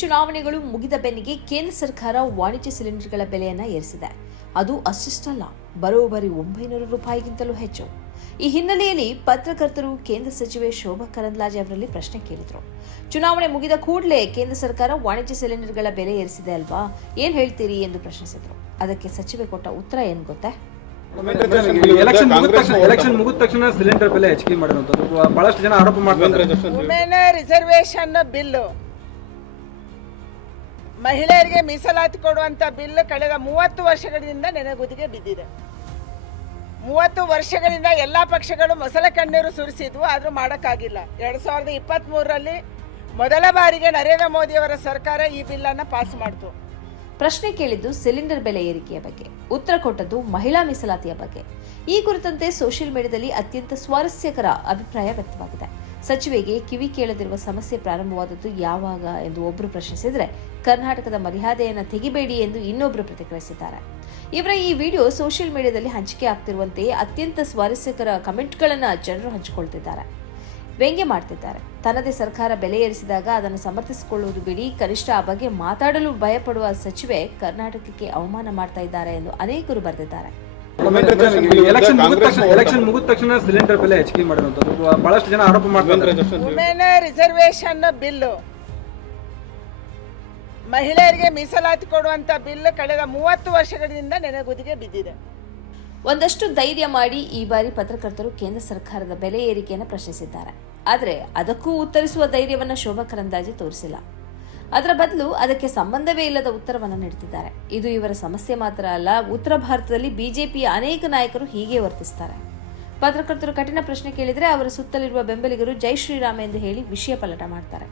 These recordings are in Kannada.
ಚುನಾವಣೆಗಳು ಮುಗಿದ ಬೆನ್ನಿಗೆ ಕೇಂದ್ರ ಸರ್ಕಾರ ವಾಣಿಜ್ಯ ಸಿಲಿಂಡರ್ಗಳ ಬೆಲೆಯನ್ನ ಏರಿಸಿದೆ. ಅದು ಅಷ್ಟಿಷ್ಟಲ್ಲ, ಬರೋಬ್ಬರಿ 900 ರೂಪಾಯಿಗಿಂತಲೂ ಹೆಚ್ಚು. ಈ ಹಿನ್ನೆಲೆಯಲ್ಲಿ ಪತ್ರಕರ್ತರು ಕೇಂದ್ರ ಸಚಿವೆ ಶೋಭಾ ಕರಂದ್ಲಾಜೆ ಅವರಲ್ಲಿ ಪ್ರಶ್ನೆ ಕೇಳಿದ್ರು. ಚುನಾವಣೆ ಮುಗಿದ ಕೂಡಲೇ ಕೇಂದ್ರ ಸರ್ಕಾರ ವಾಣಿಜ್ಯ ಸಿಲಿಂಡರ್ಗಳ ಬೆಲೆ ಏರಿಸಿದೆ ಅಲ್ವಾ, ಏನ್ ಹೇಳ್ತೀರಿ ಎಂದು ಪ್ರಶ್ನಿಸಿದ್ರು. ಅದಕ್ಕೆ ಸಚಿವೆ ಕೊಟ್ಟ ಉತ್ತರ ಏನ್ ಗೊತ್ತೇ? ಎಲೆಕ್ಷನ್ ಮುಗಿದ ತಕ್ಷಣ ಸಿಲಿಂಡರ್ ಬೆಲೆ ಹೆಚ್ಚಿಗೆ ಮಾಡಿರುವಂತದ್ದು ಬಹಳಷ್ಟು ಜನ ಆರೋಪ ಮಾಡ್ತಾರೆ. ವುಮೆನ್ ರಿಸರ್ವೇಶನ್ ಬಿಲ್, ಮಹಿಳೆಯರಿಗೆ ಮೀಸಲಾತಿ ಕೊಡುವಂತ ಬಿಲ್ ಕಳೆದ 30 ವರ್ಷಗಳಿಂದ ನೆನೆಗುದಿಗೆ ಬಿದ್ದಿದೆ. 30 ವರ್ಷಗಳಿಂದ ಎಲ್ಲಾ ಪಕ್ಷಗಳು ಮೊಸಳೆ ಕಣ್ಣೀರು ಸುರಿಸಿದ್ವು, ಆದ್ರೂ ಮಾಡಕ್ಕಾಗಿಲ್ಲ. 2023ರಲ್ಲಿ ಮೊದಲ ಬಾರಿಗೆ ನರೇಂದ್ರ ಮೋದಿ ಅವರ ಸರ್ಕಾರ ಈ ಬಿಲ್ ಅನ್ನ ಪಾಸ್ ಮಾಡಿತು. ಪ್ರಶ್ನೆ ಕೇಳಿದ್ದು ಸಿಲಿಂಡರ್ ಬೆಲೆ ಏರಿಕೆಯ ಬಗ್ಗೆ, ಉತ್ತರ ಕೊಟ್ಟದ್ದು ಮಹಿಳಾ ಮೀಸಲಾತಿಯ ಬಗ್ಗೆ. ಈ ಕುರಿತಂತೆ ಸೋಷಿಯಲ್ ಮೀಡಿಯಾದಲ್ಲಿ ಅತ್ಯಂತ ಸ್ವಾರಸ್ಯಕರ ಅಭಿಪ್ರಾಯ ವ್ಯಕ್ತವಾಗಿದೆ. ಸಚಿವೆಗೆ ಕಿವಿ ಕೇಳದಿರುವ ಸಮಸ್ಯೆ ಪ್ರಾರಂಭವಾದದ್ದು ಯಾವಾಗ ಎಂದು ಒಬ್ಬರು ಪ್ರಶ್ನಿಸಿದರೆ, ಕರ್ನಾಟಕದ ಮರ್ಯಾದೆಯನ್ನು ತೆಗಿಬೇಡಿ ಎಂದು ಇನ್ನೊಬ್ಬರು ಪ್ರತಿಕ್ರಿಯಿಸಿದ್ದಾರೆ. ಇವರ ಈ ವಿಡಿಯೋ ಸೋಷಿಯಲ್ ಮೀಡಿಯಾದಲ್ಲಿ ಹಂಚಿಕೆ ಆಗ್ತಿರುವಂತೆಯೇ ಅತ್ಯಂತ ಸ್ವಾರಸ್ಯಕರ ಕಮೆಂಟ್ಗಳನ್ನು ಜನರು ಹಂಚಿಕೊಳ್ತಿದ್ದಾರೆ, ವ್ಯಂಗ್ಯ ಮಾಡ್ತಿದ್ದಾರೆ. ತನ್ನದೇ ಸರ್ಕಾರ ಬೆಲೆ ಏರಿಸಿದಾಗ ಅದನ್ನು ಸಮರ್ಥಿಸಿಕೊಳ್ಳುವುದು ಬಿಡಿ, ಕನಿಷ್ಠ ಆ ಬಗ್ಗೆ ಮಾತಾಡಲು ಭಯಪಡುವ ಸಚಿವೆ ಕರ್ನಾಟಕಕ್ಕೆ ಅವಮಾನ ಮಾಡ್ತಾ ಇದ್ದಾರೆ ಎಂದು ಅನೇಕರು ಬರೆದಿದ್ದಾರೆ. ಎಲೆಕ್ಷನ್ ಮುಗಿದ ತಕ್ಷಣ ಸಿಲಿಂಡರ್ ಬೆಲೆ ಹೆಚ್ಚಿಗೆ ಮಾಡಿರುವಂತದ್ದು ಬಹಳಷ್ಟು ಜನ ಆರೋಪ ಮಾಡ್ತಾರೆ. ವುಮೆನ್ ರಿಸರ್ವೇಶನ್ ಬಿಲ್, ಮಹಿಳೆಯರಿಗೆ ಮೀಸಲಾತಿ ಕೊಡುವಂತ ಬಿಲ್ ಕಳೆದ 30 ವರ್ಷಗಳಿಂದ ನೆನೆಗುದಿಗೆ ಬಿದ್ದಿದೆ. ಒಂದಷ್ಟು ಧೈರ್ಯ ಮಾಡಿ ಈ ಬಾರಿ ಪತ್ರಕರ್ತರು ಕೇಂದ್ರ ಸರ್ಕಾರದ ಬೆಲೆ ಏರಿಕೆಯನ್ನು ಪ್ರಶ್ನಿಸಿದ್ದಾರೆ. ಆದರೆ ಅದಕ್ಕೂ ಉತ್ತರಿಸುವ ಧೈರ್ಯವನ್ನು ಶೋಭಾ ಕರಂದ್ಲಾಜೆ ತೋರಿಸಿಲ್ಲ. ಅದರ ಬದಲು ಅದಕ್ಕೆ ಸಂಬಂಧವೇ ಇಲ್ಲದ ಉತ್ತರವನ್ನು ನೀಡುತ್ತಿದ್ದಾರೆ. ಇದು ಇವರ ಸಮಸ್ಯೆ ಮಾತ್ರ ಅಲ್ಲ, ಉತ್ತರ ಭಾರತದಲ್ಲಿ ಬಿಜೆಪಿಯ ಅನೇಕ ನಾಯಕರು ಹೀಗೆ ವರ್ತಿಸುತ್ತಾರೆ. ಪತ್ರಕರ್ತರು ಕಠಿಣ ಪ್ರಶ್ನೆ ಕೇಳಿದರೆ ಅವರ ಸುತ್ತಲಿರುವ ಬೆಂಬಲಿಗರು ಜೈ ಶ್ರೀರಾಮ್ ಎಂದು ಹೇಳಿ ವಿಷಯ ಪಲಟ ಮಾಡ್ತಾರೆ.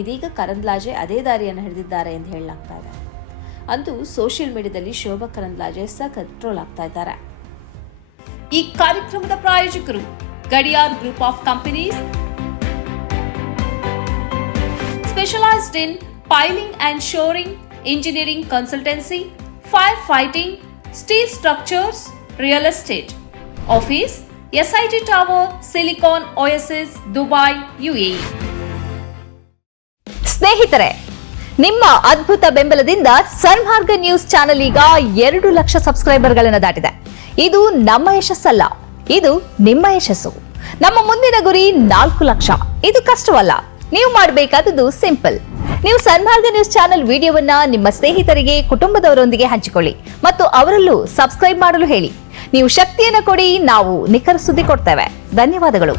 ಇದೀಗ ಕರಂದ್ಲಾಜೆ ಅದೇ ದಾರಿಯನ್ನು ಹಿಡಿದಿದ್ದಾರೆ ಎಂದು ಹೇಳಲಾಗ್ತಾ ಇದೆ. ಅಂತೂ ಸೋಷಿಯಲ್ ಮೀಡಿಯಾದಲ್ಲಿ ಶೋಭಾ ಕರಂದ್ಲಾಜೆ ಸಖತ್ ಟ್ರೋಲ್ ಆಗ್ತಾ ಇದ್ದಾರೆ. ಈ ಕಾರ್ಯಕ್ರಮದ ಪ್ರಾಯೋಜಕರು Gadiyar group of companies, specialised in piling and shoring, engineering consultancy, fire fighting, steel structures, real estate. Office, SIT Tower, Silicon Oasis, Dubai, UAE. ಸ್ನೇಹಿತರೆ, ನಿಮ್ಮ ಅದ್ಭುತ ಬೆಂಬಲದಿಂದ ಸನ್ಮಾರ್ಗ ನ್ಯೂಸ್ ಚಾನೆಲ್ ಈಗ 2 ಲಕ್ಷ ಸಬ್ಸ್ಕ್ರೈಬರ್ಗಳನ್ನು ದಾಟಿದೆ. ಇದು ನಮ್ಮ ಯಶಸ್ಸಲ್ಲ, ಇದು ನಿಮ್ಮ ಯಶಸ್ಸು. ನಮ್ಮ ಮುಂದಿನ ಗುರಿ 4 ಲಕ್ಷ. ಇದು ಕಷ್ಟವಲ್ಲ, ನೀವು ಮಾಡಬೇಕಾದದ್ದು ಸಿಂಪಲ್. ನೀವು ಸನ್ಮಾರ್ಗ ನ್ಯೂಸ್ ಚಾನೆಲ್ ವಿಡಿಯೋವನ್ನ ನಿಮ್ಮ ಸ್ನೇಹಿತರಿಗೆ, ಕುಟುಂಬದವರೊಂದಿಗೆ ಹಂಚಿಕೊಳ್ಳಿ ಮತ್ತು ಅವರಲ್ಲೂ ಸಬ್ಸ್ಕ್ರೈಬ್ ಮಾಡಲು ಹೇಳಿ. ನೀವು ಶಕ್ತಿಯನ್ನು ಕೊಡಿ, ನಾವು ನಿಖರ ಸುದ್ದಿ ಕೊಡ್ತೇವೆ. ಧನ್ಯವಾದಗಳು.